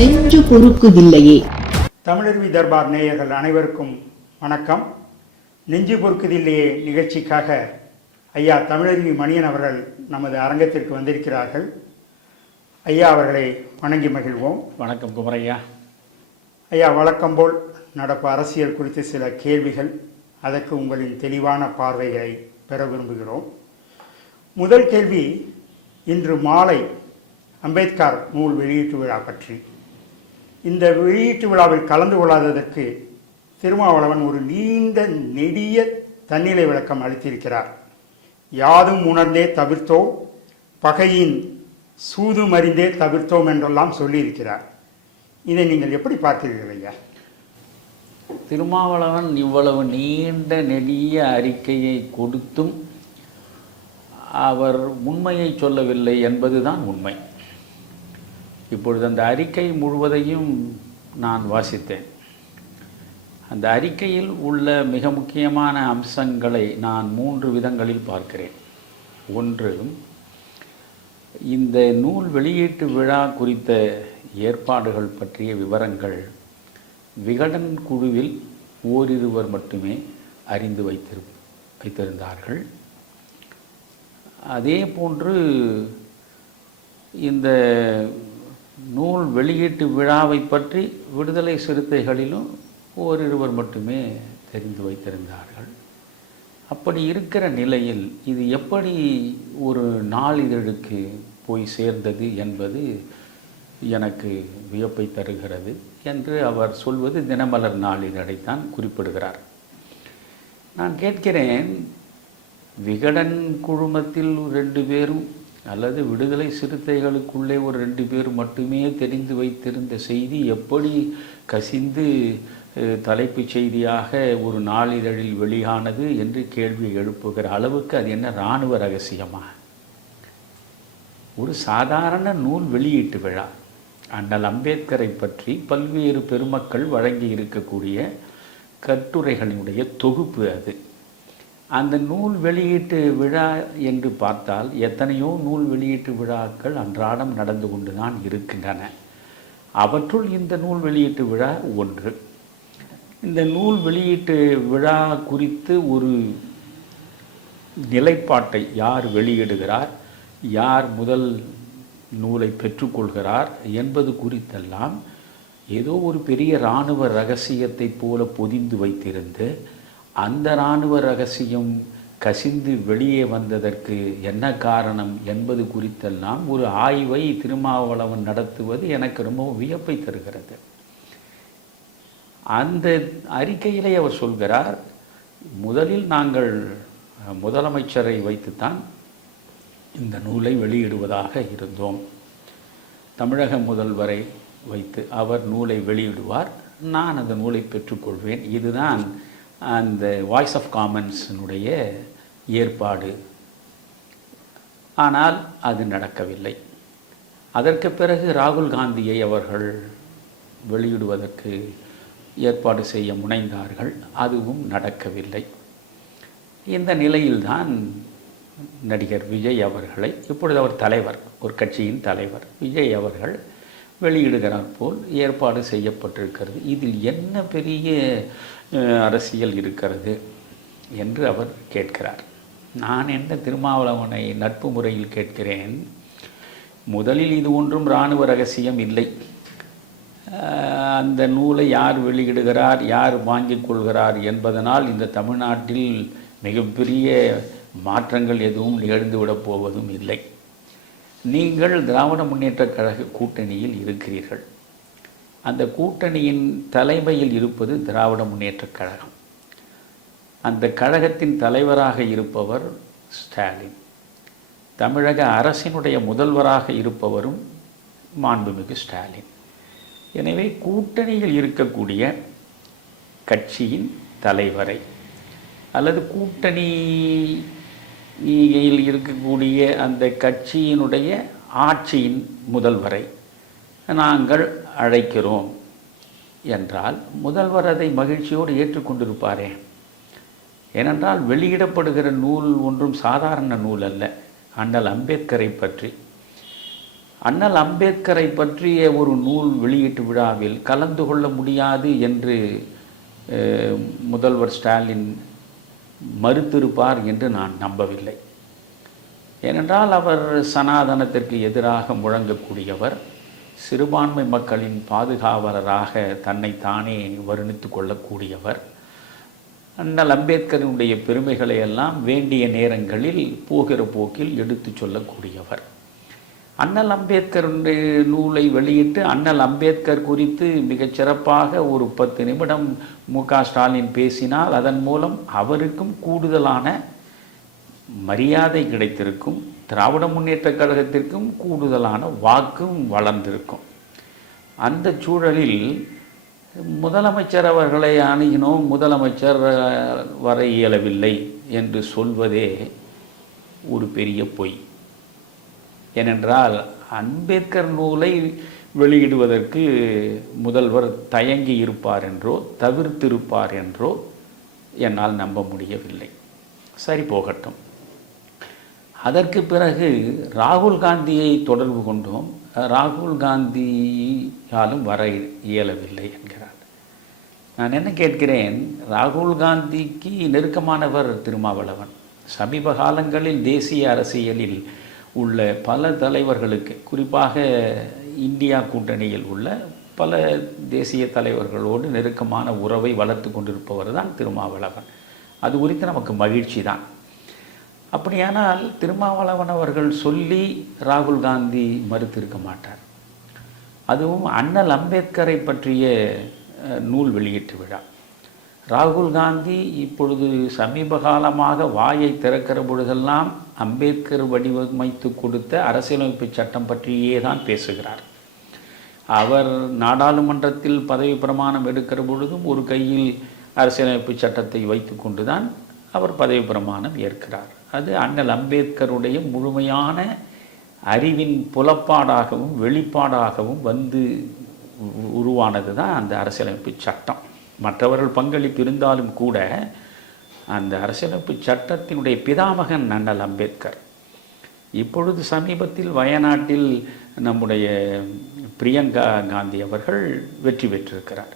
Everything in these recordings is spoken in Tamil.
நெஞ்சு பொறுக்குதில்லையே. தமிழருவி தர்பார் நேயர்கள் அனைவருக்கும் வணக்கம். நெஞ்சு பொறுக்குதில்லையே நிகழ்ச்சிக்காக ஐயா தமிழருவி மணியன் அவர்கள் நமது அரங்கத்திற்கு வந்திருக்கிறார்கள். ஐயா அவர்களை வணங்கி மகிழ்வோம். வணக்கம் குமரையா. ஐயா வழக்கம் போல் நடப்பு அரசியல் குறித்து சில கேள்விகள் அதற்கு உங்களின் தெளிவான பார்வைகளை பெற விரும்புகிறோம். முதல் கேள்வி இன்று மாலை அம்பேத்கர் நூல் வெளியீட்டு விழா பற்றி. இந்த வெளியீட்டு விழாவில் கலந்து கொள்ளாததற்கு திருமாவளவன் ஒரு நீண்ட நெடிய தன்னிலை விளக்கம் அளித்திருக்கிறார். யாதும் உணர்ந்தே தவிர்த்தோம் பகையின் சூதும் அறிந்தே தவிர்த்தோம் என்றெல்லாம் சொல்லியிருக்கிறார். இதை நீங்கள் எப்படி பார்த்தீர்கள் ஐயா? திருமாவளவன் இவ்வளவு நீண்ட நெடிய அறிக்கையை கொடுத்தும் அவர் உண்மையை சொல்லவில்லை என்பதுதான் உண்மை. இப்பொழுது அந்த அறிக்கை முழுவதையும் நான் வாசித்தேன். அந்த அறிக்கையில் உள்ள மிக முக்கியமான அம்சங்களை நான் மூன்று விதங்களில் பார்க்கிறேன். ஒன்று இந்த நூல் வெளியீட்டு விழா குறித்த ஏற்பாடுகள் பற்றிய விவரங்கள் விகடன் குழுவில் ஓரிருவர் மட்டுமே அறிந்து வைத்திரு வைத்திருந்தார்கள். அதே போன்று இந்த நூல் வெளியீட்டு விழாவை பற்றி விடுதலை சிறுத்தைகளிலும் ஓரிருவர் மட்டுமே தெரிந்து வைத்திருந்தார்கள். அப்படி இருக்கிற நிலையில் இது எப்படி ஒரு நாளிதழுக்கு போய் சேர்ந்தது என்பது எனக்கு வியப்பை தருகிறது என்று அவர் சொல்வது தினமலர் நாளிதழைத்தான் குறிப்பிடுகிறார். நான் கேட்கிறேன் விகடன் குழுமத்தில் ரெண்டு பேரும் அல்லது விடுதலை சிறுத்தைகளுக்குள்ளே ஒரு ரெண்டு பேர் மட்டுமே தெரிந்து வைத்திருந்த செய்தி எப்படி கசிந்து தலைப்புச் செய்தியாக ஒரு நாளிதழில் வெளியானது என்று கேள்வி எழுப்புகிற அளவுக்கு அது என்ன இராணுவ ரகசியமா? ஒரு சாதாரண நூல் வெளியீட்டு விழா. அண்ணல் அம்பேத்கரை பற்றி பல்வேறு பெருமக்கள் வழங்கி இருக்கக்கூடிய கட்டுரைகளினுடைய தொகுப்பு அது. அந்த நூல் வெளியீட்டு விழா என்று பார்த்தால் எத்தனையோ நூல் வெளியீட்டு விழாக்கள் அன்றாடம் நடந்து கொண்டு தான் இருக்கின்றன. அவற்றுள் இந்த நூல் வெளியீட்டு விழா ஒன்று. இந்த நூல் வெளியீட்டு விழா குறித்து ஒரு நிலைப்பாட்டை யார் வெளியிடுகிறார் யார் முதல் நூலை பெற்றுக்கொள்கிறார் என்பது குறித்தெல்லாம் ஏதோ ஒரு பெரிய இராணுவ ரகசியத்தைப் போல பொதிந்து வைத்திருந்து அந்த இராணுவ ரகசியம் கசிந்து வெளியே வந்ததற்கு என்ன காரணம் என்பது குறித்தெல்லாம் ஒரு ஆய்வை திருமாவளவன் நடத்துவது எனக்கு ரொம்ப வியப்பை தருகிறது. அந்த அறிக்கையிலே அவர் சொல்கிறார் முதலில் நாங்கள் முதலமைச்சரை வைத்துத்தான் இந்த நூலை வெளியிடுவதாக இருந்தோம். தமிழக முதல்வரை வைத்து அவர் நூலை வெளியிடுவார். நான் அந்த நூலை பெற்றுக்கொள்வேன். இதுதான் அந்த வாய்ஸ் ஆஃப் காமன்ஸினுடைய ஏற்பாடு. ஆனால் அது நடக்கவில்லை. அதற்கு பிறகு ராகுல் காந்தியை அவர்கள் வெளியிடுவதற்கு ஏற்பாடு செய்ய முனைந்தார்கள். அதுவும் நடக்கவில்லை. இந்த நிலையில்தான் நடிகர் விஜய் அவர்களை இப்பொழுது அவர் தலைவர் ஒரு கட்சியின் தலைவர் விஜய் அவர்கள் வெளியிடுகிறார் போல் ஏற்பாடு செய்யப்பட்டிருக்கிறது. இதில் என்ன பெரிய அரசியல் இருக்கிறது என்று அவர் கேட்கிறார். நான் என்ன திருமாவளவனை நட்பு முறையில் கேட்கிறேன்? முதலில் இது ஒன்றும் இராணுவ ரகசியம் இல்லை. அந்த நூலை யார் வெளியிடுகிறார் யார் வாங்கிக் கொள்கிறார் என்பதனால் இந்த தமிழ்நாட்டில் மிகப்பெரிய மாற்றங்கள் எதுவும் நிகழ்ந்துவிடப் போவதும் இல்லை. நீங்கள் திராவிட முன்னேற்றக் கழக கூட்டணியில் இருக்கிறீர்கள். அந்த கூட்டணியின் தலைமையில் இருப்பது திராவிட முன்னேற்றக் கழகம். அந்த கழகத்தின் தலைவராக இருப்பவர் ஸ்டாலின். தமிழக அரசினுடைய முதல்வராக இருப்பவரும் மாண்புமிகு ஸ்டாலின். எனவே கூட்டணியில் இருக்கக்கூடிய கட்சியின் தலைவரை அல்லது கூட்டணியில் இருக்கக்கூடிய அந்த கட்சியினுடைய ஆட்சியின் முதல்வரை நாங்கள் அழைக்கிறோம் என்றால் முதல்வர் அதை மகிழ்ச்சியோடு ஏற்றுக்கொண்டிருப்பாரே. ஏனென்றால் வெளியிடப்படுகிற நூல் ஒன்றும் சாதாரண நூல் அல்ல. அண்ணல் அம்பேத்கரை பற்றி. அண்ணல் அம்பேத்கரை பற்றிய ஒரு நூல் வெளியீட்டு விழாவில் கலந்து கொள்ள முடியாது என்று முதல்வர் ஸ்டாலின் மறுத்திருப்பார் என்று நான் நம்பவில்லை. ஏனென்றால் அவர் சனாதனத்திற்கு எதிராக முழங்கக்கூடியவர். சிறுபான்மை மக்களின் பாதுகாவலராக தன்னை தானே வர்ணித்து கொள்ளக்கூடியவர். அண்ணல் அம்பேத்கரினுடைய பெருமைகளை எல்லாம் வேண்டிய நேரங்களில் போகிற போக்கில் எடுத்துச் சொல்லக்கூடியவர். அண்ணல் அம்பேத்கருடைய நூலை வெளியிட்டு அண்ணல் அம்பேத்கர் குறித்து மிகச் சிறப்பாக ஒரு பத்து நிமிடம் மு க ஸ்டாலின் பேசினால் அதன் மூலம் அவருக்கும் கூடுதலான மரியாதை கிடைத்திருக்கும். திராவிட முன்னேற்றக் கழகத்திற்கும் கூடுதலான வாக்கும் வளர்ந்திருக்கும். அந்த சூழலில் முதலமைச்சர் அவர்களை அணுகினோம். முதலமைச்சர் வர இயலவில்லை என்று சொல்வதே ஒரு பெரிய பொய். ஏனென்றால் அம்பேத்கர் நூலை வெளியிடுவதற்கு முதல்வர் தயங்கி இருப்பார் என்றோ தவிர்த்திருப்பார் என்றோ என்னால் நம்ப முடியவில்லை. சரி போகட்டும். அதற்கு பிறகு ராகுல் காந்தியை தொடர்பு கொண்டோம். ராகுல் காந்தியாலும் வர இயலவில்லை என்கிறார். நான் என்ன கேட்கிறேன்? ராகுல் காந்திக்கு நெருக்கமானவர் திருமாவளவன். சமீப காலங்களில் தேசிய அரசியலில் உள்ள பல தலைவர்களுக்கு குறிப்பாக இந்தியா கூட்டணியில் உள்ள பல தேசிய தலைவர்களோடு நெருக்கமான உறவை வளர்த்து கொண்டிருப்பவர் தான் திருமாவளவன். அது குறித்து நமக்கு மகிழ்ச்சி தான். அப்படியானால் திருமாவளவன் அவர்கள் சொல்லி ராகுல் காந்தி மறுத்திருக்க மாட்டார். அதுவும் அண்ணல் அம்பேத்கரை பற்றிய நூல் வெளியீட்டு விழா. ராகுல் காந்தி இப்பொழுது சமீப காலமாக வாயை திறக்கிற பொழுதெல்லாம் அம்பேத்கர் வடிவமைத்து கொடுத்த அரசியலமைப்பு சட்டம் பற்றியே தான் பேசுகிறார். அவர் நாடாளுமன்றத்தில் பதவி பிரமாணம் எடுக்கிற பொழுதும் ஒரு கையில் அரசியலமைப்பு சட்டத்தை வைத்துக்கொண்டு தான் அவர் பதவி பிரமாணம் ஏற்கிறார். அது அண்ணல் அம்பேத்கருடைய முழுமையான அறிவின் புலப்பாடாகவும் வெளிப்பாடாகவும் வந்து உருவானது தான் அந்த அரசியலமைப்பு சட்டம். மற்றவர்கள் பங்களிப்பு இருந்தாலும் கூட அந்த அரசியலமைப்பு சட்டத்தினுடைய பிதாமகன் அண்ணல் அம்பேத்கர். இப்பொழுது சமீபத்தில் வயநாட்டில் நம்முடைய பிரியங்கா காந்தி அவர்கள் வெற்றி பெற்றிருக்கிறார்.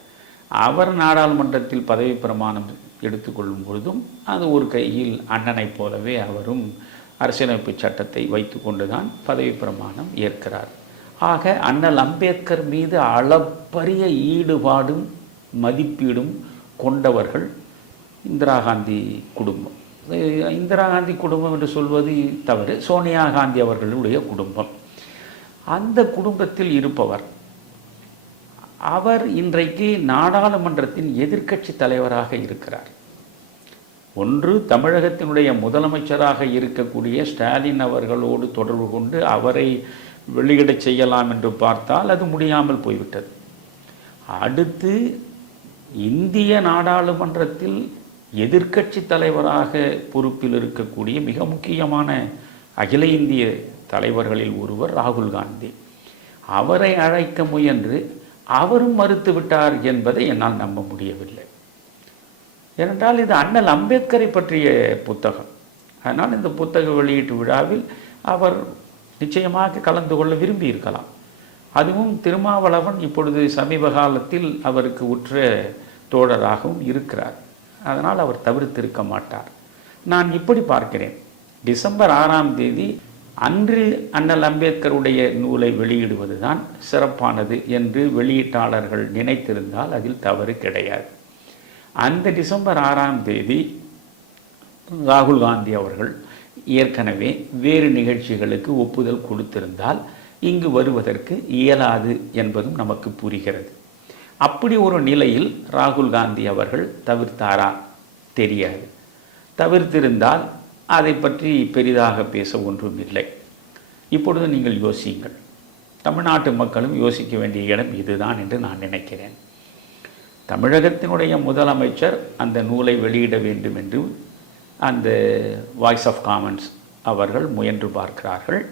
அவர் நாடாளுமன்றத்தில் பதவி பிரமாணம் எடுத்துக்கொள்ளும் பொழுதும் அது ஒரு கையில் அண்ணனைப் போலவே அவரும் அரசியலமைப்பு சட்டத்தை வைத்து கொண்டுதான் பதவி பிரமாணம் ஏற்கிறார். ஆக அண்ணல் அம்பேத்கர் மீது அளப்பரிய ஈடுபாடும் மதிப்பீடும் கொண்டவர்கள் இந்திரா காந்தி குடும்பம். இந்திரா காந்தி குடும்பம் என்று சொல்வது தவறு. சோனியா காந்தி அவர்களுடைய குடும்பம். அந்த குடும்பத்தில் இருப்பவர் அவர் இன்றைக்கு நாடாளுமன்றத்தின் எதிர்க்கட்சி தலைவராக இருக்கிறார். ஒன்று தமிழகத்தினுடைய முதலமைச்சராக இருக்கக்கூடிய ஸ்டாலின் அவர்களோடு தொடர்பு கொண்டு அவரை வெளியிடச் செய்யலாம் என்று பார்த்தால் அது முடியாமல் போய்விட்டது. அடுத்து இந்திய நாடாளுமன்றத்தில் எதிர்க்கட்சி தலைவராக பொறுப்பில் இருக்கக்கூடிய மிக முக்கியமான அகில இந்திய தலைவர்களில் ஒருவர் ராகுல் காந்தி. அவரை அழைக்க முயன்று அவரும் மறுத்துவிட்டார் என்பதை என்னால் நம்ப முடியவில்லை. ஏனென்றால் இது அண்ணல் அம்பேத்கரை பற்றிய புத்தகம். அதனால் இந்த புத்தக வெளியீட்டு விழாவில் அவர் நிச்சயமாக கலந்து கொள்ள விரும்பி இருக்கலாம். அதுவும் திருமாவளவன் இப்பொழுது சமீப காலத்தில் அவருக்கு உற்ற தோழராகவும் இருக்கிறார். அதனால் அவர் தவிர்த்திருக்க மாட்டார். நான் இப்படி பார்க்கிறேன். டிசம்பர் ஆறாம் தேதி அன்று அண்ணல் அம்பேத்கருடைய நூலை வெளியிடுவதுதான் சிறப்பானது என்று வெளியீட்டாளர்கள் நினைத்திருந்தால் அதில் தவறு கிடையாது. அந்த டிசம்பர் ஆறாம் தேதி ராகுல் காந்தி அவர்கள் ஏற்கனவே வேறு நிகழ்ச்சிகளுக்கு ஒப்புதல் கொடுத்திருந்தால் இங்கு வருவதற்கு இயலாது என்பதும் நமக்கு புரிகிறது. அப்படி ஒரு நிலையில் ராகுல் காந்தி அவர்கள் தவிர்த்தாரா? தெரியாது. தவிர்த்திருந்தால் அதை பற்றி பெரிதாக பேச ஒன்றும் இல்லை. இப்பொழுது நீங்கள் யோசியுங்கள். தமிழ்நாட்டு மக்களும் யோசிக்க வேண்டிய இடம் இதுதான் என்று நான் நினைக்கிறேன். தமிழகத்தினுடைய முதலமைச்சர் அந்த நூலை வெளியிட வேண்டும் என்று அந்த வாய்ஸ் ஆஃப் காமன்ஸ் அவர்கள் முயன்று பார்க்கிறார்கள்.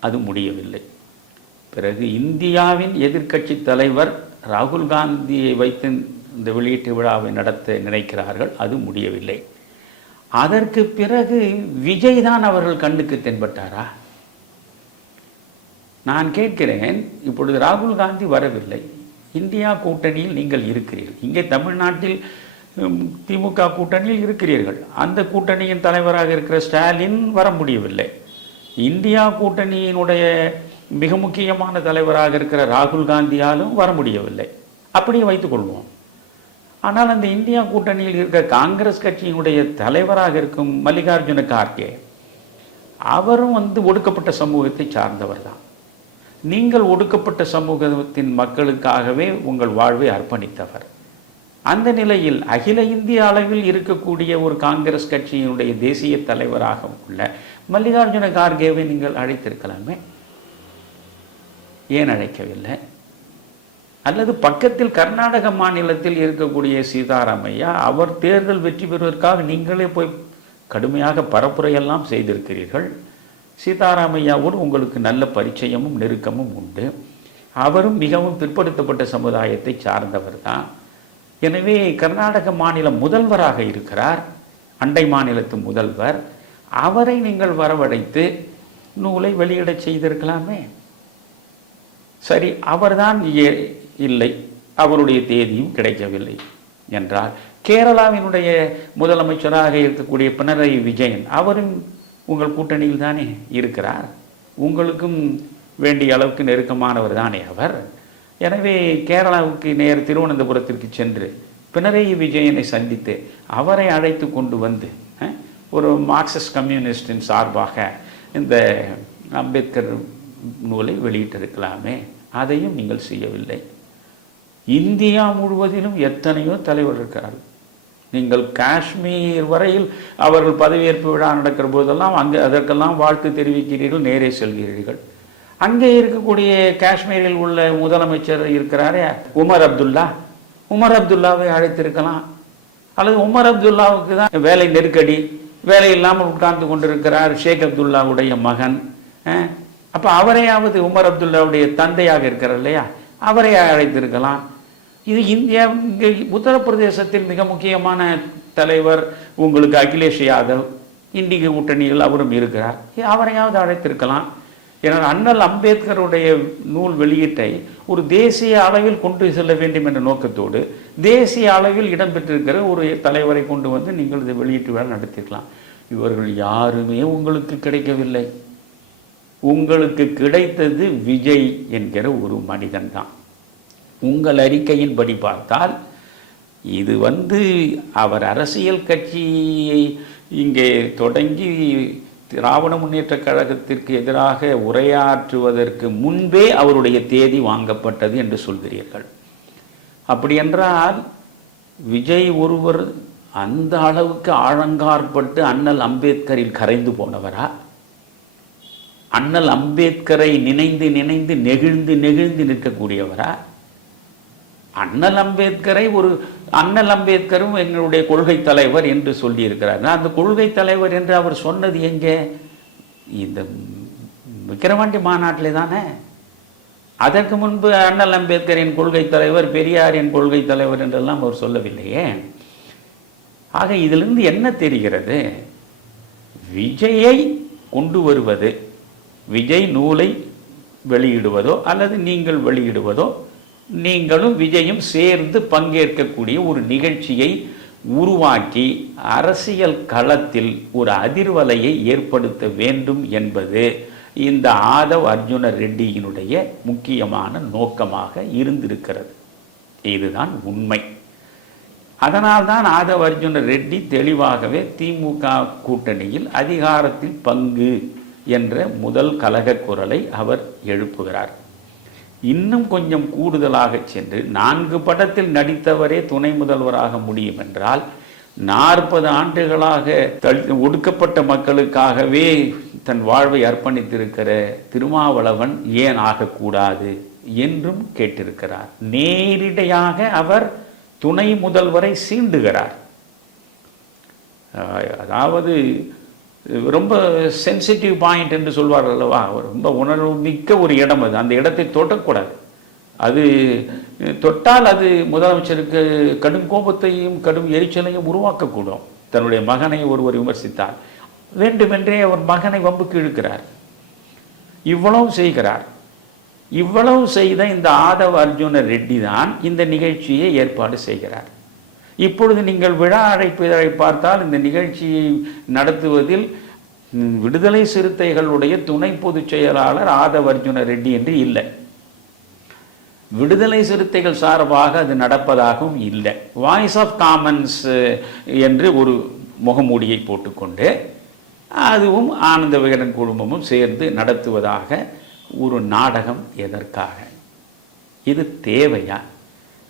அது முடியவில்லை. பிறகு இந்தியாவின் எதிர்க்கட்சி தலைவர் ராகுல் காந்தியை வைத்து இந்த வெளியீட்டு விழாவை நடத்த நினைக்கிறார்கள். அது முடியவில்லை. அதற்கு பிறகு விஜய் தான் அவர்கள் கண்ணுக்கு தென்பட்டாரா? நான் கேட்கிறேன் இப்பொழுது ராகுல் காந்தி வரவில்லை. இந்தியா கூட்டணியில் நீங்கள் இருக்கிறீர்கள். இங்கே தமிழ்நாட்டில் திமுக கூட்டணியில் இருக்கிறீர்கள். அந்த கூட்டணியின் தலைவராக இருக்கிற ஸ்டாலின் வர முடியவில்லை. இந்தியா கூட்டணியினுடைய மிக முக்கியமான தலைவராக இருக்கிற ராகுல் காந்தியாலும் வர முடியவில்லை. அப்படியே வைத்துக்கொள்வோம் ஆனால் அந்த இந்தியா கூட்டணியில் இருக்கிற காங்கிரஸ் கட்சியினுடைய தலைவராக இருக்கும் மல்லிகார்ஜுன கார்கே அவரும் வந்து ஒடுக்கப்பட்ட சமூகத்தை சார்ந்தவர் தான். நீங்கள் ஒடுக்கப்பட்ட சமூகத்தின் மக்களுக்காகவே உங்கள் வாழ்வை அர்ப்பணித்தவர். அந்த நிலையில் அகில இந்திய அளவில் இருக்கக்கூடிய ஒரு காங்கிரஸ் கட்சியினுடைய தேசிய தலைவராக உள்ள மல்லிகார்ஜுன கார்கேவை நீங்கள் அழைத்திருக்கலாமே? ஏன் அழைக்கவில்லை? அல்லது பக்கத்தில் கர்நாடக மாநிலத்தில் இருக்கக்கூடிய சீதாராமையா அவர் தேர்தல் வெற்றி பெறுவதற்காக நீங்களே போய் கடுமையாக பரப்புரையெல்லாம் செய்திருக்கிறீர்கள். சீதாராமையாவோடு உங்களுக்கு நல்ல பரிச்சயமும் நெருக்கமும் உண்டு. அவரும் மிகவும் பிற்படுத்தப்பட்ட சமுதாயத்தை சார்ந்தவர் தான். எனவே கர்நாடக மாநில முதல்வராக இருக்கிறார். அண்டை மாநிலத்து முதல்வர். அவரை நீங்கள் வரவழைத்து நூலை வெளியிட செய்திருக்கலாமே. சரி அவர்தான் ஏ- இல்லை. அவருடைய தேதியும் கிடைக்கவில்லை என்றால் கேரளாவினுடைய முதலமைச்சராக இருக்கக்கூடிய பினராயி விஜயன் அவரும் உங்கள் கூட்டணியில் தானே இருக்கிறார். உங்களுக்கும் வேண்டிய அளவுக்கு நெருக்கமானவர் தானே அவர். எனவே கேரளாவுக்கு நேர் திருவனந்தபுரத்திற்கு சென்று பினராயி விஜயனை சந்தித்து அவரை அழைத்து கொண்டு வந்து ஒரு மார்க்சிஸ்ட் கம்யூனிஸ்டின் சார்பாக இந்த அம்பேத்கர் நூலை வெளியிட்டிருக்கலாமே. அதையும் நீங்கள் செய்யவில்லை. இந்தியா முழுவதிலும் எத்தனையோ தலைவர் இருக்கிறார்கள். நீங்கள் காஷ்மீர் வரையில் அவர்கள் பதவியேற்பு விழா நடக்கிற போதெல்லாம் அங்கே அதற்கெல்லாம் வாழ்த்து தெரிவிக்கிறீர்கள் நேரே செல்கிறீர்கள். அங்கே இருக்கக்கூடிய காஷ்மீரில் உள்ள முதலமைச்சர் இருக்கிறாரே உமர் அப்துல்லா. உமர் அப்துல்லாவை அழைத்திருக்கலாம். அல்லது உமர் அப்துல்லாவுக்கு தான் வேலை நெருக்கடி வேலை இல்லாமல் உட்கார்ந்து கொண்டிருக்கிறார் ஷேக் அப்துல்லாவுடைய மகன். அப்போ அவரையாவது உமர் அப்துல்லாவுடைய தந்தையாக இருக்கிறார் இல்லையா? அவரை அழைத்திருக்கலாம். இது இந்தியா இங்கே உத்தரப்பிரதேசத்தில் மிக முக்கியமான தலைவர் உங்களுக்கு அகிலேஷ் யாதவ் இண்டிக கூட்டணியில் அவரும் இருக்கிறார். அவரையாவது அழைத்திருக்கலாம். ஏன்னா அண்ணல் அம்பேத்கருடைய நூல் வெளியீட்டை ஒரு தேசிய அளவில் கொண்டு செல்ல வேண்டும் என்ற நோக்கத்தோடு தேசிய அளவில் இடம்பெற்றிருக்கிற ஒரு தலைவரை கொண்டு வந்து நீங்கள் இதை வெளியீட்டு விழா நடத்திருக்கலாம். இவர்கள் யாருமே உங்களுக்கு கிடைக்கவில்லை. உங்களுக்கு கிடைத்தது விஜய் என்கிற ஒரு மனிதன் தான் உங்கள் அறிக்கையின்படி பார்த்தால் இது வந்து அவர் அரசியல் கட்சியை இங்கே தொடங்கி திராவிட முன்னேற்ற கழகத்திற்கு எதிராக உரையாற்றுவதற்கு முன்பே அவருடைய தேதி வாங்கப்பட்டது என்று சொல்கிறீர்கள். அப்படியென்றால் விஜய் ஒருவர் அந்த அளவுக்கு ஆழங்காற்பட்டு அண்ணல் அம்பேத்கரில் கரைந்து போனவரா? அண்ணல் அம்பேத்கரை நினைந்து நினைந்து நெகிழ்ந்து நெகிழ்ந்து நிற்கக்கூடியவரா? அண்ணல் அம்பேத்கரை ஒரு அண்ணல் அம்பேத்கரும் எங்களுடைய கொள்கை தலைவர் என்று சொல்லியிருக்கிறார். அந்த கொள்கை தலைவர் என்று அவர் சொன்னது எங்கே? இந்த விக்கிரவாண்டி மாநாட்டிலே தானே? அதற்கு முன்பு அண்ணல் அம்பேத்கரின் கொள்கை தலைவர் பெரியாரின் கொள்கை தலைவர் என்றெல்லாம் அவர் சொல்லவில்லையே. ஆக இதிலிருந்து என்ன தெரிகிறது? விஜயை கொண்டு வருவது விஜய் நூலை வெளியிடுவதோ அல்லது நீங்கள் வெளியிடுவதோ நீங்களும் விஜயும் சேர்ந்து பங்கேற்கக்கூடிய ஒரு நிகழ்ச்சியை உருவாக்கி அரசியல் களத்தில் ஒரு அதிர்வலையை ஏற்படுத்த வேண்டும் என்பது இந்த ஆதவ் அர்ஜுன ரெட்டியினுடைய முக்கியமான நோக்கமாக இருந்திருக்கிறது. இதுதான் உண்மை. அதனால்தான் ஆதவ் அர்ஜுன ரெட்டி தெளிவாகவே திமுக கூட்டணியில் அதிகாரத்தில் பங்கு என்ற முதல் கலக குரலை அவர் எழுப்புகிறார். இன்னும் கொஞ்சம் கூடுதலாக சென்று நான்கு படத்தில் நடித்தவரே துணை முதல்வராக முடியும் என்றால் நாற்பது ஆண்டுகளாக ஒடுக்கப்பட்ட மக்களுக்காகவே தன் வாழ்வை அர்ப்பணித்திருக்கிற திருமாவளவன் ஏன் ஆகக்கூடாது என்றும் கேட்டிருக்கிறார். நேரிடையாக அவர் துணை முதல்வரை சீண்டுகிறார். அதாவது ரொம்ப சென்சிட்டிவ் பாயிண்ட் என்று சொல்வார் அல்லவா? ரொம்ப உணர்வு மிக்க ஒரு இடம் அது. அந்த இடத்தை தொட்டக்கூடாது. அது தொட்டால் அது முதலமைச்சருக்கு கடும் கோபத்தையும் கடும் எரிச்சலையும் உருவாக்கக்கூடும். தன்னுடைய மகனை ஒருவர் விமர்சித்தார். வேண்டுமென்றே அவர் மகனை வம்புக்கு இழுக்கிறார் இவ்வளவு செய்கிறார். இவ்வளவு செய்த இந்த ஆதவ அர்ஜுன ரெட்டி தான் இந்த நிகழ்ச்சியை ஏற்பாடு செய்கிறார். இப்பொழுது நீங்கள் விழா அழைப்பதை பார்த்தால் இந்த நிகழ்ச்சியை நடத்துவதில் விடுதலை சிறுத்தைகளுடைய துணை பொதுச் செயலாளர் ஆதவ அர்ஜுன ரெட்டி என்று இல்லை. விடுதலை சிறுத்தைகள் சார்பாக அது நடப்பதாகவும் இல்லை. வாய்ஸ் ஆஃப் காமன்ஸ் என்று ஒரு முகமூடியை போட்டுக்கொண்டு அதுவும் ஆனந்த விகடன் குழுமமும் சேர்ந்து நடத்துவதாக ஒரு நாடகம் எதற்காக? இது தேவையா?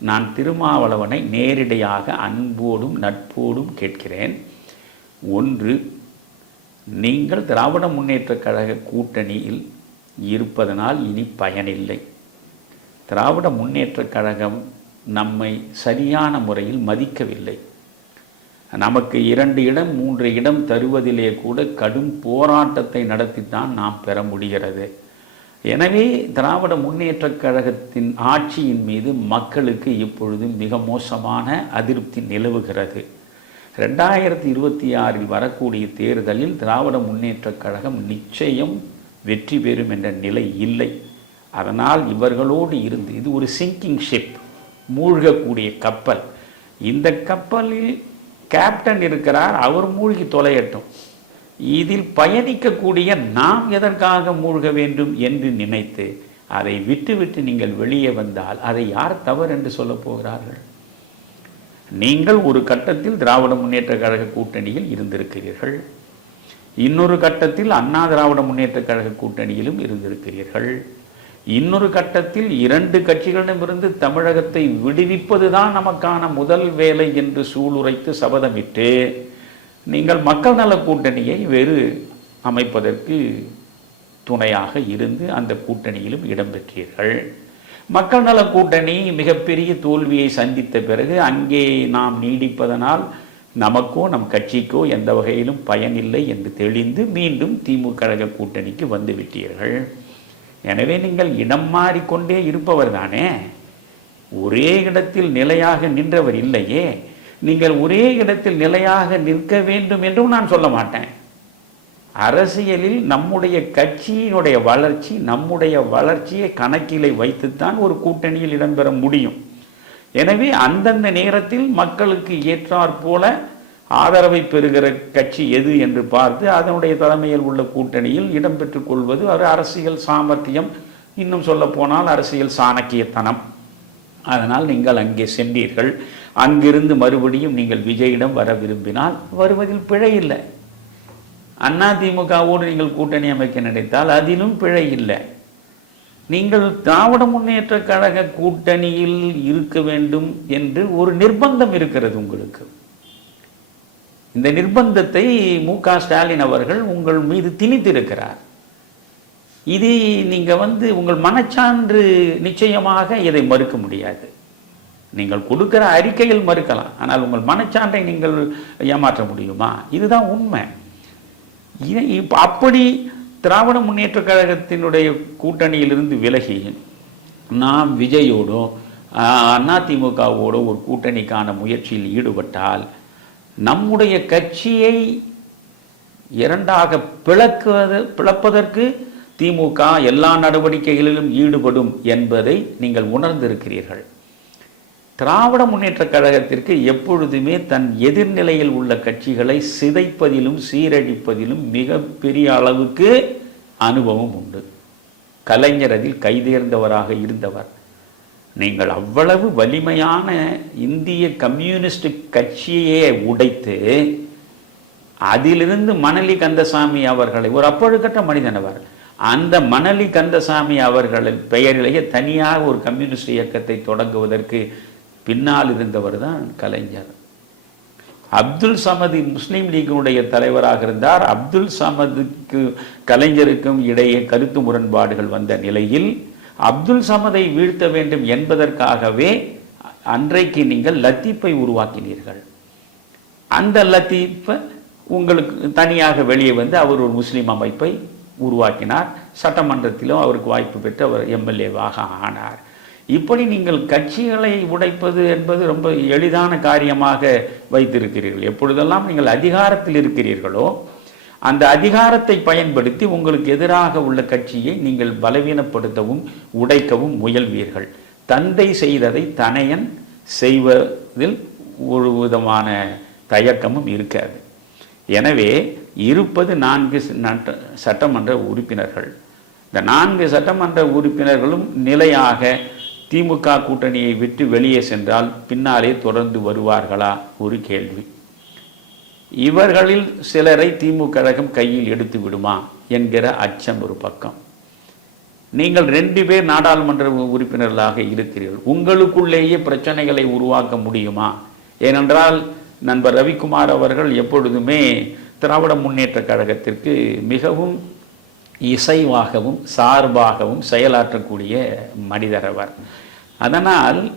நான் திருமாவளவனை நேரிடையாக அன்போடும் நட்போடும் கேட்கிறேன். ஒன்று நீங்கள் திராவிட முன்னேற்றக் கழக கூட்டணியில் இருப்பதனால் இனி பயனில்லை. திராவிட முன்னேற்றக் கழகம் நம்மை சரியான முறையில் மதிக்கவில்லை. நமக்கு இரண்டு இடம் மூன்று இடம் தருவதிலே கூட கடும் போராட்டத்தை நடத்தித்தான் நாம் பெற முடிகிறது. எனவே திராவிட முன்னேற்றக் கழகத்தின் ஆட்சியின் மீது மக்களுக்கு இப்பொழுது மிக மோசமான அதிருப்தி நிலவுகிறது. ரெண்டாயிரத்தி இருபத்தி ஆறில் வரக்கூடிய தேர்தலில் திராவிட முன்னேற்றக் கழகம் நிச்சயம் வெற்றி பெறும் என்ற நிலை இல்லை. அதனால் இவர்களோடு இருந்து இது ஒரு சிங்கிங் ஷிப் மூழ்கக்கூடிய கப்பல். இந்த கப்பலில் கேப்டன் இருக்கிறார் அவர் மூழ்கி தொலையட்டும். இதில் பயணிக்கக்கூடிய நாம் எதற்காக மூழ்க வேண்டும் என்று நினைத்து அதை விட்டுவிட்டு நீங்கள் வெளியே வந்தால் அதை யார் தவறு என்று சொல்லப் போகிறார்கள்? நீங்கள் ஒரு கட்டத்தில் திராவிட முன்னேற்ற கழக கூட்டணியில் இருந்திருக்கிறீர்கள். இன்னொரு கட்டத்தில் அண்ணா திராவிட முன்னேற்ற கழக கூட்டணியிலும் இருந்திருக்கிறீர்கள். இன்னொரு கட்டத்தில் இரண்டு கட்சிகளிடமிருந்து தமிழகத்தை விடுவிப்பதுதான் நமக்கான முதல் வேலை என்று சூளுரைத்து சபதமிட்டு நீங்கள் மக்கள் நல கூட்டணியை வெறு அமைப்பதற்கு துணையாக இருந்து அந்த கூட்டணியிலும் இடம்பெற்றீர்கள். மக்கள் நல கூட்டணி மிகப்பெரிய தோல்வியை சந்தித்த பிறகு அங்கே நாம் நீடிப்பதனால் நமக்கோ நம் கட்சிக்கோ எந்த வகையிலும் பயனில்லை என்று தெளிந்து மீண்டும் திமுக கழக கூட்டணிக்கு வந்துவிட்டீர்கள் எனவே நீங்கள் இடம் மாறிக்கொண்டே இருப்பவர் தானே? ஒரே இடத்தில் நிலையாக நின்றவர் இல்லையே. நீங்கள் ஒரே இடத்தில் நிலையாக நிற்க வேண்டும் என்றும் நான் சொல்ல மாட்டேன். அரசியலில் நம்முடைய கட்சியினுடைய வளர்ச்சி நம்முடைய வளர்ச்சியை கணக்கிலே வைத்துத்தான் ஒரு கூட்டணியில் இடம்பெற முடியும். எனவே அந்தந்த நேரத்தில் மக்களுக்கு ஏற்றாற் போல ஆதரவை பெறுகிற கட்சி எது என்று பார்த்து அதனுடைய தலைமையில் உள்ள கூட்டணியில் இடம்பெற்றுக் கொள்வது ஒரு அரசியல் சாமர்த்தியம். இன்னும் சொல்ல போனால் அரசியல் சாணக்கியத்தனம். அதனால் நீங்கள் அங்கே சென்றீர்கள். அங்கிருந்து மறுபடியும் நீங்கள் விஜயிடம் வர விரும்பினால் வருவதில் பிழை இல்லை. அதிமுகவோடு நீங்கள் கூட்டணி அமைக்க நினைத்தால் அதிலும் பிழை இல்லை. நீங்கள் திராவிட முன்னேற்ற கழக கூட்டணியில் இருக்க வேண்டும் என்று ஒரு நிர்பந்தம் இருக்கிறது உங்களுக்கு. இந்த நிர்பந்தத்தை மு க ஸ்டாலின் அவர்கள் உங்கள் மீது திணித்திருக்கிறார். இது நீங்க வந்து உங்கள் மனச்சான்று நிச்சயமாக இதை மறுக்க முடியாது. நீங்கள் கொடுக்கிற அறிக்கையில் மறுக்கலாம். ஆனால் உங்கள் மனச்சான்றை நீங்கள் ஏமாற்ற முடியுமா? இதுதான் உண்மை. இதை இப்போ அப்படி திராவிட முன்னேற்ற கழகத்தினுடைய கூட்டணியிலிருந்து விலகி நாம் விஜயோடோ அதிமுகவோடோ ஒரு கூட்டணிக்கான முயற்சியில் ஈடுபட்டால் நம்முடைய கட்சியை இரண்டாக பிளக்குவது பிளப்பதற்கு திமுக எல்லா நடவடிக்கைகளிலும் ஈடுபடும் என்பதை நீங்கள் உணர்ந்திருக்கிறீர்கள். திராவிட முன்னேற்ற கழகத்திற்கு எப்பொழுதுமே தன் எதிர்நிலையில் உள்ள கட்சிகளை சிதைப்பதிலும் சீரழிப்பதிலும் மிக பெரிய அளவுக்கு அனுபவம் உண்டு. கலைஞர் அதில் கைதேர்ந்தவராக இருந்தவர். நீங்கள் அவ்வளவு வலிமையான இந்திய கம்யூனிஸ்ட் கட்சியே உடைத்து அதிலிருந்து மணலி கந்தசாமி அவர்களை ஒரு அப்பழுக்கற்ற மனிதன் அவர் அந்த மணலி கந்தசாமி அவர்களின் பெயரிலேயே தனியாக ஒரு கம்யூனிஸ்ட் இயக்கத்தை தொடங்குவதற்கு பின்னால் இருந்தவர் தான் கலைஞர். அப்துல் சமது முஸ்லீம் லீக்கினுடைய தலைவராக இருந்தார். அப்துல் சமதுக்கு கலைஞருக்கும் இடையே கருத்து முரண்பாடுகள் வந்த நிலையில் அப்துல் சமதை வீழ்த்த வேண்டும் என்பதற்காகவே அன்றைக்கு நீங்கள் லத்தீப்பை உருவாக்கினீர்கள். அந்த லத்தீப்பை உங்களுக்கு தனியாக வெளியே வந்து அவர் ஒரு முஸ்லீம் அமைப்பை உருவாக்கினார். சட்டமன்றத்திலும் அவருக்கு வாய்ப்பு பெற்று அவர் எம்எல்ஏவாக ஆனார். இப்படி நீங்கள் கட்சிகளை உடைப்பது என்பது ரொம்ப எளிதான காரியமாக வைத்திருக்கிறீர்கள். எப்பொழுதெல்லாம் நீங்கள் அதிகாரத்தில் இருக்கிறீர்களோ அந்த அதிகாரத்தை பயன்படுத்தி உங்களுக்கு எதிராக உள்ள கட்சியை நீங்கள் பலவீனப்படுத்தவும் உடைக்கவும் முயல்வீர்கள். தந்தை செய்ததை தனையன் செய்வதில் ஒரு விதமான தயக்கமும் இருக்காது. எனவே இருப்பது நான்கு நட்ட- சட்டமன்ற உறுப்பினர்கள். இந்த நான்கு சட்டமன்ற உறுப்பினர்களும் நிலையாக திமுக கூட்டணியை விட்டு வெளியே சென்றால் பின்னாலே தொடர்ந்து வருவார்களா? ஒரு கேள்வி. இவர்களில் சிலரை திமுக கழகம் கையில் எடுத்து விடுமா? என்கிற அச்சம் ஒரு பக்கம். நீங்கள் ரெண்டு பேர் நாடாளுமன்ற உறுப்பினர்களாக இருக்கிறீர்கள். உங்களுக்குள்ளேயே பிரச்சனைகளை உருவாக்க முடியுமா? ஏனென்றால் நண்பர் ரவிக்குமார் அவர்கள் எப்பொழுதுமே திராவிட முன்னேற்ற கழகத்திற்கு மிகவும் இசைவாகவும் சார்பாகவும் செயலாற்றக்கூடிய மனிதர் அவர். அதனால்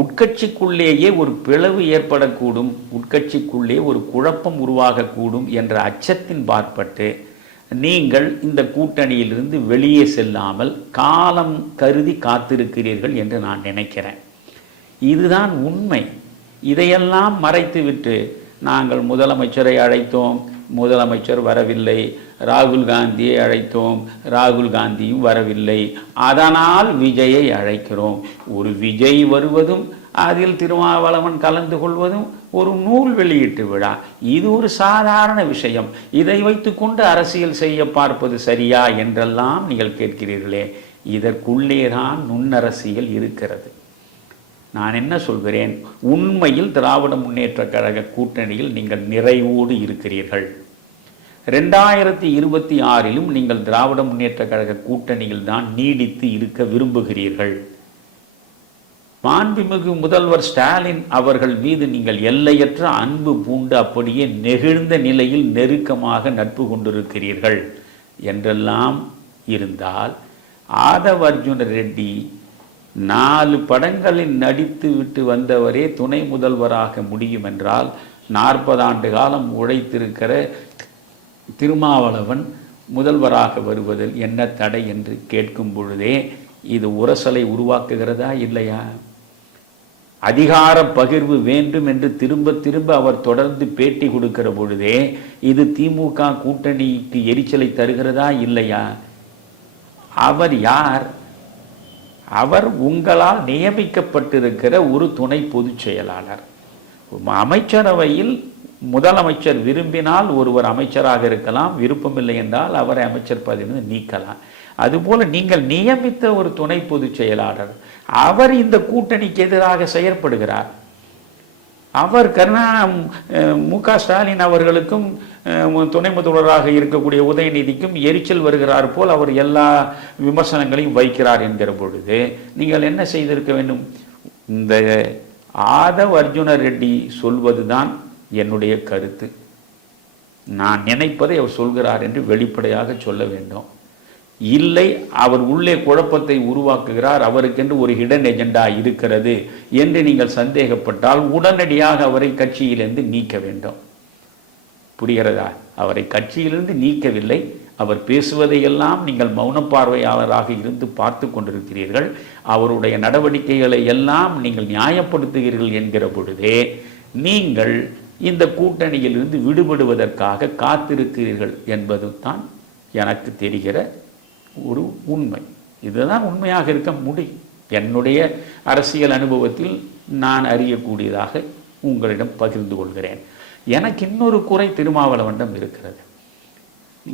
உட்கட்சிக்குள்ளேயே ஒரு பிளவு ஏற்படக்கூடும் உட்கட்சிக்குள்ளே ஒரு குழப்பம் உருவாகக்கூடும் என்ற அச்சத்தின் பார்ப்பட்டு நீங்கள் இந்த கூட்டணியிலிருந்து வெளியே செல்லாமல் காலம் கருதி காத்திருக்கிறீர்கள் என்று நான் நினைக்கிறேன். இதுதான் உண்மை. இதையெல்லாம் மறைத்துவிட்டு நாங்கள் முதலமைச்சரை அழைத்தோம் முதலமைச்சர் வரவில்லை. ராகுல் காந்தியை அழைத்தோம். ராகுல் காந்தியும் வரவில்லை. அதனால் விஜயை அழைக்கிறோம். ஒரு விஜய் வருவதும் அதில் திருமாவளவன் கலந்து கொள்வதும் ஒரு நூல் வெளியீட்டு விழா. இது ஒரு சாதாரண விஷயம். இதை வைத்துக்கொண்டு அரசியல் செய்ய பார்ப்பது சரியா என்றெல்லாம் நீங்கள் கேட்கிறீர்களே. இதற்குள்ளேதான் நுண்ணரசியல் இருக்கிறது. நான் என்ன சொல்கிறேன்? உண்மையில் திராவிட முன்னேற்ற கழக கூட்டணியில் நீங்கள் நிறைவோடு இருக்கிறீர்கள். ரெண்டாயிரத்தி இருபத்தி ஆறிலும் நீங்கள் திராவிட முன்னேற்ற கழக கூட்டணியில் தான் நீடித்து இருக்க விரும்புகிறீர்கள். மாண்புமிகு முதல்வர் ஸ்டாலின் அவர்கள் மீது நீங்கள் எல்லையற்ற அன்பு பூண்டு அப்படியே நெகிழ்ந்த நிலையில் நெருக்கமாக நட்பு கொண்டிருக்கிறீர்கள் என்றெல்லாம் இருந்தால் ஆதவ அர்ஜுன ரெட்டி நாலு படங்களில் நடித்து விட்டு வந்தவரே துணை முதல்வராக முடியும் என்றால் நாற்பது ஆண்டு காலம் உழைத்திருக்கிற திருமாவளவன் முதல்வராக வருவதில் என்ன தடை என்று கேட்கும் பொழுதே இது உரசலை உருவாக்குகிறதா இல்லையா? அதிகார பகிர்வு வேண்டும் என்று திரும்ப திரும்ப அவர் தொடர்ந்து பேட்டி கொடுக்கிற பொழுதே இது திமுக கூட்டணிக்கு எரிச்சலை தருகிறதா இல்லையா? அவர் யார்? அவர் உங்களால் நியமிக்கப்பட்டிருக்கிற ஒரு துணை பொதுச் செயலாளர். அமைச்சரவையில் முதலமைச்சர் விரும்பினால் ஒருவர் அமைச்சராக இருக்கலாம் விருப்பமில்லை என்றால் அவரை அமைச்சர் பதவியிலிருந்து நீக்கலாம். அதுபோல நீங்கள் நியமித்த ஒரு துணை பொதுச் செயலாளர் அவர் இந்த கூட்டணிக்கு எதிராக செயற்படுகிறார். அவர் கருணா மு க ஸ்டாலின் அவர்களுக்கும் துணை முதல்வராக இருக்கக்கூடிய உதயநிதிக்கும் எரிச்சல் வருகிறார் போல் அவர் எல்லா விமர்சனங்களையும் வைக்கிறார் என்கிற பொழுது நீங்கள் என்ன செய்திருக்க வேண்டும்? இந்த ஆதவ் அர்ஜுன ரெட்டி சொல்வதுதான் என்னுடைய கருத்து. நான் நினைப்பதை அவர் சொல்கிறார் என்று வெளிப்படையாக சொல்ல வேண்டும். இல்லை அவர் உள்ளே குழப்பத்தை உருவாக்குகிறார் அவருக்கென்று ஒரு ஹிடன் எஜெண்டா இருக்கிறது என்று நீங்கள் சந்தேகப்பட்டால் உடனடியாக அவரை கட்சியிலிருந்து நீக்க வேண்டும். புரிகிறதா? அவரை கட்சியிலிருந்து நீக்கவில்லை. அவர் பேசுவதையெல்லாம் நீங்கள் மௌன பார்வையாளராக இருந்து பார்த்து கொண்டிருக்கிறீர்கள். அவருடைய நடவடிக்கைகளை எல்லாம் நீங்கள் நியாயப்படுத்துகிறீர்கள் என்கிற பொழுதே நீங்கள் இந்த கூட்டணியிலிருந்து விடுபடுவதற்காக காத்திருக்கிறீர்கள் என்பது தான் எனக்கு தெரிகிற ஒரு உண்மை. இதுதான் உண்மையாக இருக்க முடியும் என்னுடைய அரசியல் அனுபவத்தில் நான் அறியக்கூடியதாக உங்களிடம் பகிர்ந்து கொள்கிறேன். எனக்கு இன்னொரு குறை திருமாவளவனிடம் இருக்கிறது.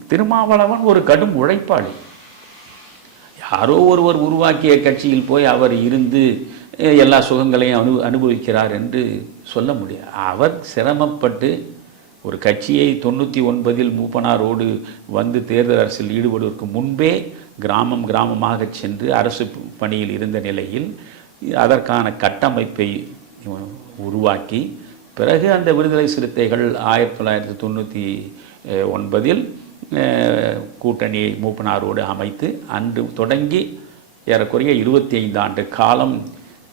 திருமாவளவன் ஒரு கடும் உழைப்பாளி. யாரோ ஒருவர் உருவாக்கிய கட்சியில் போய் அவர் இருந்து எல்லா சுகங்களையும் அனு அனுபவிக்கிறார் என்று சொல்ல முடியாது. அவர் சிரமப்பட்டு ஒரு கட்சியை தொண்ணூற்றி ஒன்பதில் மூப்பனாரோடு வந்து தேர்தல் அரசில் ஈடுபடுவதற்கு முன்பே கிராமம் கிராமமாக சென்று அரசு பணியில் இருந்த நிலையில் அதற்கான கட்டமைப்பை உருவாக்கி பிறகு அந்த விடுதலை சிறுத்தைகள் ஆயிரத்தி தொள்ளாயிரத்தி தொண்ணூற்றி ஒன்பதில் கூட்டணியை மூப்பனாரோடு அமைத்து அன்று தொடங்கி ஏறக்குறைய இருபத்தி ஐந்து ஆண்டு காலம்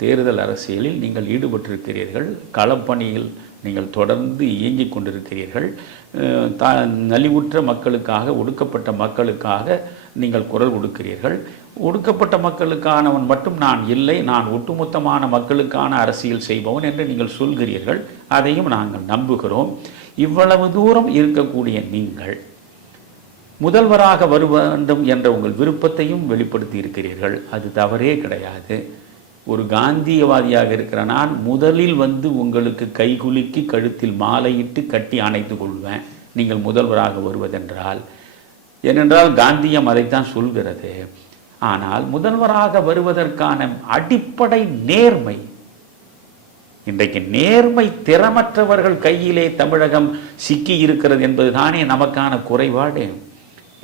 தேர்தல் அரசியலில் நீங்கள் ஈடுபட்டிருக்கிறீர்கள். களப்பணியில் நீங்கள் தொடர்ந்து இயங்கிக் கொண்டிருக்கிறீர்கள். த நலிவுற்ற மக்களுக்காக ஒடுக்கப்பட்ட மக்களுக்காக நீங்கள் குரல் கொடுக்கிறீர்கள். ஒடுக்கப்பட்ட மக்களுக்கானவன் மட்டும் நான் இல்லை நான் ஒட்டுமொத்தமான மக்களுக்கான அரசியல் செய்பவன் என்று நீங்கள் சொல்கிறீர்கள். அதையும் நாங்கள் நம்புகிறோம். இவ்வளவு தூரம் இருக்கக்கூடிய நீங்கள் முதல்வராக வர வேண்டும் என்ற உங்கள் விருப்பத்தையும் வெளிப்படுத்தி இருக்கிறீர்கள் அது தவறே கிடையாது. ஒரு காந்தியவாதியாக இருக்கிற நான் முதலில் வந்து உங்களுக்கு கைகுலுக்கி கழுத்தில் மாலையிட்டு கட்டி அணைத்து கொள்வேன். நீங்கள் முதல்வராக வருவதென்றால். ஏனென்றால் காந்தியம் அதைத்தான் சொல்கிறது. ஆனால் முதல்வராக வருவதற்கான அடிப்படை நேர்மை இன்றைக்கு நேர்மை திறமற்றவர்கள் கையிலே தமிழகம் சிக்கி இருக்கிறது என்பதுதானே நமக்கான குறைபாடு.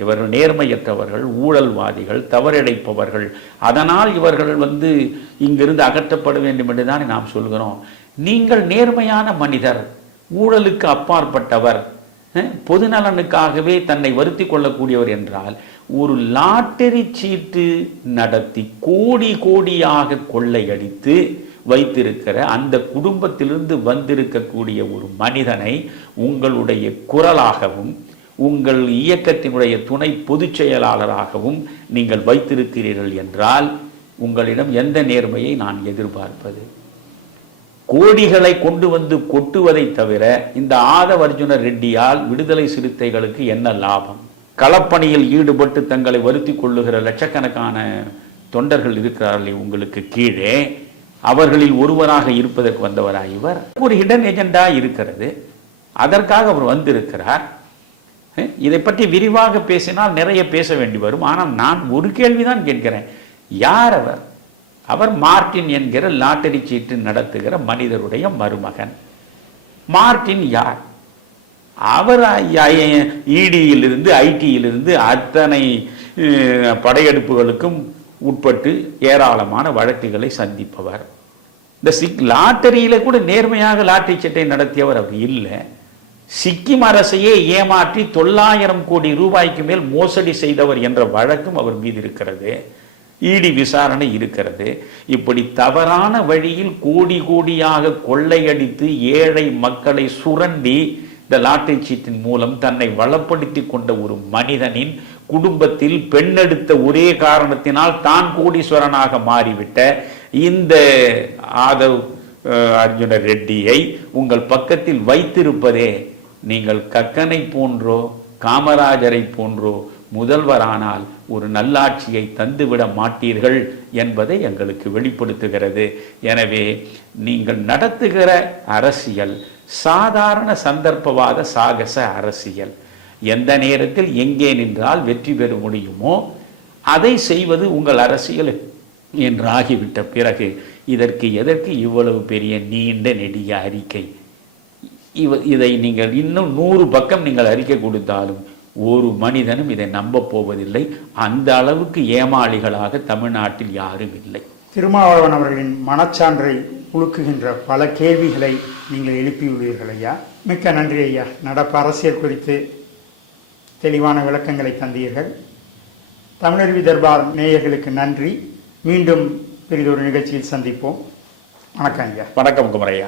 இவர்கள் நேர்மையற்றவர்கள் ஊழல்வாதிகள் தவறிழைப்பவர்கள். அதனால் இவர்கள் வந்து இங்கிருந்து அகற்றப்பட வேண்டும் என்று தானே நாம் சொல்கிறோம். நீங்கள் நேர்மையான மனிதர் ஊழலுக்கு அப்பாற்பட்டவர் பொதுநலனுக்காகவே தன்னை வருத்தி கொள்ளக்கூடியவர் என்றால் ஒரு லாட்டரி சீட்டு நடத்தி கோடி கோடியாக கொள்ளையடித்து வைத்திருக்கிற அந்த குடும்பத்திலிருந்து வந்திருக்கக்கூடிய ஒரு மனிதனை உங்களுடைய குரலாகவும் உங்கள் இயக்கத்தினுடைய துணை பொதுச் செயலாளராகவும் நீங்கள் வைத்திருக்கிறீர்கள் என்றால் உங்களிடம் எந்த நேர்மையை நான் எதிர்பார்ப்பது? கோடிகளை கொண்டு வந்து கொட்டுவதை தவிர இந்த ஆதவ அர்ஜுன ரெட்டியால் விடுதலை சிறுத்தைகளுக்கு என்ன லாபம்? களப்பணியில் ஈடுபட்டு தங்களை வருத்திக் கொள்ளுகிற லட்சக்கணக்கான தொண்டர்கள் இருக்கிறார்களே உங்களுக்கு கீழே அவர்களில் ஒருவராக இருப்பதற்கு வந்தவராக இவர்? ஒரு ஹிடன் ஏஜெண்டா இருக்கிறது. அதற்காக அவர் வந்திருக்கிறார். இதை பற்றி விரிவாக பேசினால் நிறைய பேச வேண்டி வரும். ஆனால் நான் ஒரு கேள்விதான் கேட்கிறேன். யார் அவர்? அவர் மார்டின் என்கிற லாட்டரி சீட்டு நடத்துகிற மனிதருடைய மருமகன். மார்ட்டின் யார்? அவர் இடியிலிருந்து ஐடியிலிருந்து அத்தனை படையெடுப்புகளுக்கும் உட்பட்டு ஏராளமான வழக்குகளை சந்திப்பவர். இந்த சிக் லாட்டரியில் கூட நேர்மையாக லாட்டரி சீட்டை நடத்தியவர் அவர் இல்லை. சிக்கிம் அரசையே ஏமாற்றி தொள்ளாயிரம் கோடி ரூபாய்க்கு மேல் மோசடி செய்தவர் என்ற வழக்கும் அவர் மீது இருக்கிறது. இடி விசாரணை இருக்கிறது. இப்படி தவறான வழியில் கோடி கோடியாக கொள்ளையடித்து ஏழை மக்களை சுரண்டி இந்த லாட்டரி சீட்டின் மூலம் தன்னை வளப்படுத்தி கொண்ட ஒரு மனிதனின் குடும்பத்தில் பெண்ணெடுத்த ஒரே காரணத்தினால் தான் கோடீஸ்வரனாக மாறிவிட்ட இந்த ஆதவ் அர்ஜுன ரெட்டியை உங்கள் பக்கத்தில் வைத்திருப்பதே நீங்கள் கக்கனை போன்றோ காமராஜரை போன்றோ முதல்வரானால் ஒரு நல்லாட்சியை தந்துவிட மாட்டீர்கள் என்பதை எங்களுக்கு வெளிப்படுத்துகிறது. எனவே நீங்கள் நடத்துகிற அரசியல் சாதாரண சந்தர்ப்பவாத சாகச அரசியல். எந்த நேரத்தில் எங்கே நின்றால் வெற்றி பெற முடியுமோ அதை செய்வது உங்கள் அரசியல் என்று ஆகிவிட்ட பிறகு இதற்கு எதற்கு இவ்வளவு பெரிய நீண்ட நெடிய அறிக்கை? இவ இதை நீங்கள் இன்னும் நூறு பக்கம் நீங்கள் அறிக்கை கொடுத்தாலும் ஒரு மனிதனும் இதை நம்பப் போவதில்லை. அந்த அளவுக்கு ஏமாளிகளாக தமிழ்நாட்டில் யாரும் இல்லை. திருமாவளவன் அவர்களின் மனச்சான்றை உழுக்குகின்ற பல கேள்விகளை நீங்கள் எழுப்பியுள்ளீர்கள் ஐயா. மிக்க நன்றி ஐயா. நடப்பு அரசியல் குறித்து தெளிவான விளக்கங்களை தந்தீர்கள். தமிழருவி தர்பார் நேயர்களுக்கு நன்றி. மீண்டும் பெரிதொரு நிகழ்ச்சியில் சந்திப்போம். வணக்கம் ஐயா. வணக்கம் குமரையா